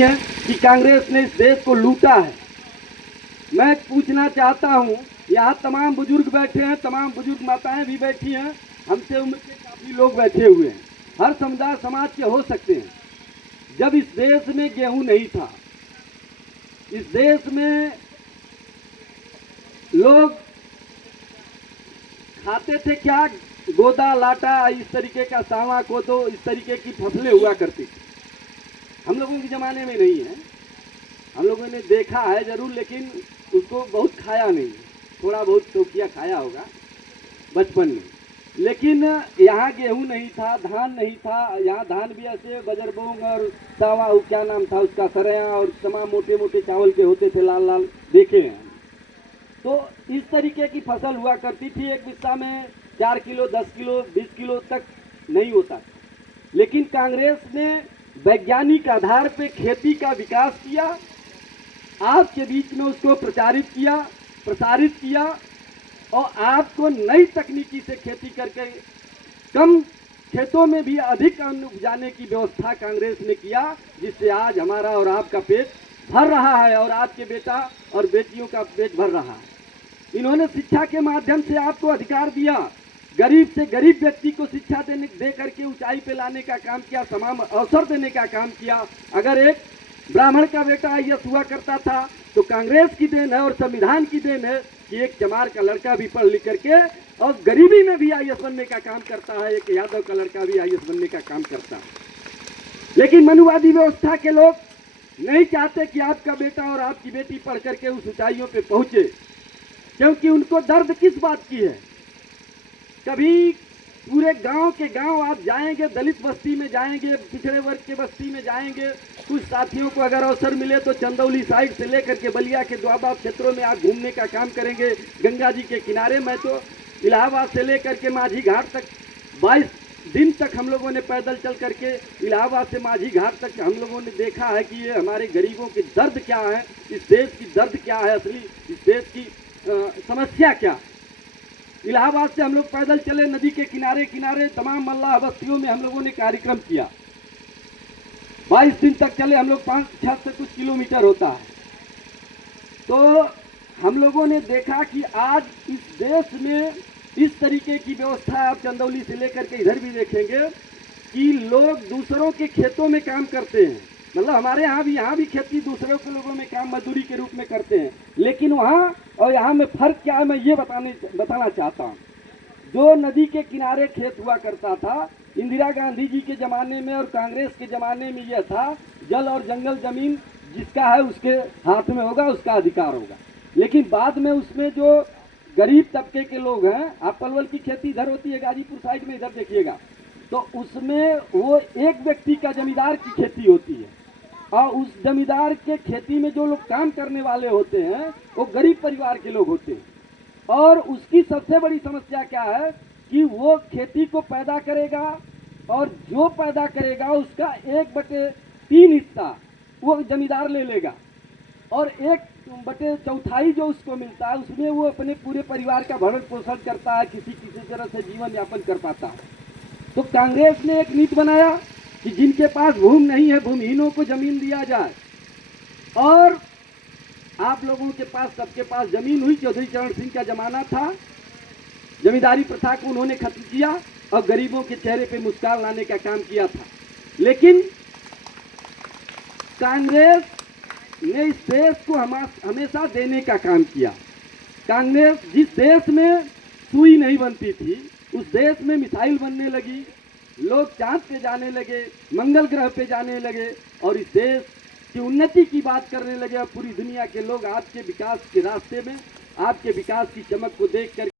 है कि कांग्रेस ने इस देश को लूटा है। मैं पूछना चाहता हूं, यहाँ तमाम बुजुर्ग बैठे हैं, तमाम बुजुर्ग माताएं भी बैठी हैं, हमसे उम्र के काफ़ी लोग बैठे हुए हैं, हर समुदाय समाज के हो सकते हैं। जब इस देश में गेहूं नहीं था, इस देश में लोग खाते थे क्या, गोदा लाटा, इस तरीके का सावा कोदो, इस तरीके की फसलें हुआ करती थी। हम लोगों के ज़माने में नहीं है, हम लोगों ने देखा है ज़रूर, लेकिन उसको बहुत खाया नहीं, थोड़ा बहुत टोकिया खाया होगा बचपन में। लेकिन यहाँ गेहूं नहीं था, धान नहीं था। यहाँ धान भी ऐसे बजरबोंग और सावा, क्या नाम था उसका, सरया, और तमाम मोटे मोटे चावल के होते थे, लाल लाल, देखे हैं। तो इस तरीके की फसल हुआ करती थी। एक बिस्सा में 4 किलो, 10 किलो, 20 किलो तक नहीं होता था। लेकिन कांग्रेस ने वैज्ञानिक आधार पे खेती का विकास किया, आपके बीच में उसको प्रसारित किया और आपको नई तकनीकी से खेती करके कम खेतों में भी अधिक अन्न उपजाने की व्यवस्था कांग्रेस ने किया, जिससे आज हमारा और आपका पेट भर रहा है और आपके बेटा और बेटियों का पेट भर रहा है। इन्होंने शिक्षा के माध्यम से आपको अधिकार दिया, गरीब से गरीब व्यक्ति को शिक्षा दे करके ऊंचाई पे लाने का काम किया, समान अवसर देने का काम किया। अगर एक ब्राह्मण का बेटा आईएएस हुआ करता था तो कांग्रेस की देन है और संविधान की देन है कि एक चमार का लड़का भी पढ़ लिख करके और गरीबी में भी आईएएस बनने का काम करता है, एक यादव का लड़का भी आईएएस बनने का काम करता है। लेकिन मनुवादी व्यवस्था के लोग नहीं चाहते कि आपका बेटा और आपकी बेटी पढ़ करके उस ऊंचाइयों पे पहुंचे, क्योंकि उनको दर्द किस बात की है। कभी पूरे गांव के गांव आप जाएंगे, दलित बस्ती में जाएंगे, पिछड़े वर्ग के बस्ती में जाएंगे, कुछ साथियों को अगर अवसर मिले तो चंदौली साइड से लेकर के बलिया के दोआबा क्षेत्रों में आप घूमने का काम करेंगे, गंगा जी के किनारे। मैं तो इलाहाबाद से लेकर के माझी घाट तक 22 दिन तक हम लोगों ने पैदल चल करके इलाहाबाद से माझी घाट तक हम लोगों ने देखा है कि ये हमारे गरीबों की दर्द क्या है, इस देश की दर्द क्या है, असली इस देश की समस्या क्या। इलाहाबाद से हम लोग पैदल चले, नदी के किनारे किनारे तमाम मल्लाह बस्तियों में हम लोगों ने कार्यक्रम किया। 22 दिन तक चले हम लोग, 5-6 से कुछ किलोमीटर होता है। तो हम लोगों ने देखा कि आज इस देश में इस तरीके की व्यवस्था, आप चंदौली से लेकर के इधर भी देखेंगे कि लोग दूसरों के खेतों में काम करते हैं। मतलब हमारे यहाँ भी खेती दूसरों के लोगों में काम मजदूरी के रूप में करते हैं, लेकिन वहाँ और यहाँ में फर्क क्या है, मैं ये बताना चाहता हूँ। जो नदी के किनारे खेत हुआ करता था इंदिरा गांधी जी के ज़माने में और कांग्रेस के ज़माने में, यह था जल और जंगल ज़मीन जिसका है उसके हाथ में होगा, उसका अधिकार होगा। लेकिन बाद में उसमें जो गरीब तबके के लोग हैं, आप पलवल की खेती इधर होती है गाजीपुर साइड में, इधर देखिएगा, तो उसमें वो एक व्यक्ति का जमींदार की खेती होती है और उस जमींदार के खेती में जो लोग काम करने वाले होते हैं वो गरीब परिवार के लोग होते हैं। और उसकी सबसे बड़ी समस्या क्या है कि वो खेती को पैदा करेगा और जो पैदा करेगा उसका 1/3 हिस्सा वो जमींदार ले लेगा और 1/4 जो उसको मिलता है उसमें वो अपने पूरे परिवार का भरण पोषण करता है, किसी तरह से जीवन यापन कर पाता है। तो कांग्रेस ने एक नीति बनाया कि जिनके पास भूमि नहीं है, भूमिहीनों को जमीन दिया जाए। और आप लोगों के पास, सबके पास जमीन हुई। चौधरी चरण सिंह का जमाना था, जमींदारी प्रथा को उन्होंने खत्म किया और गरीबों के चेहरे पे मुस्कान लाने का काम किया था। लेकिन कांग्रेस ने इस देश को हमेशा देने का काम किया। कांग्रेस जिस देश में सुई नहीं बनती थी उस देश में मिसाइल बनने लगी, लोग चांद पे जाने लगे, मंगल ग्रह पे जाने लगे और इस देश की उन्नति की बात करने लगे। और पूरी दुनिया के लोग आपके विकास के रास्ते में, आपके विकास की चमक को देख कर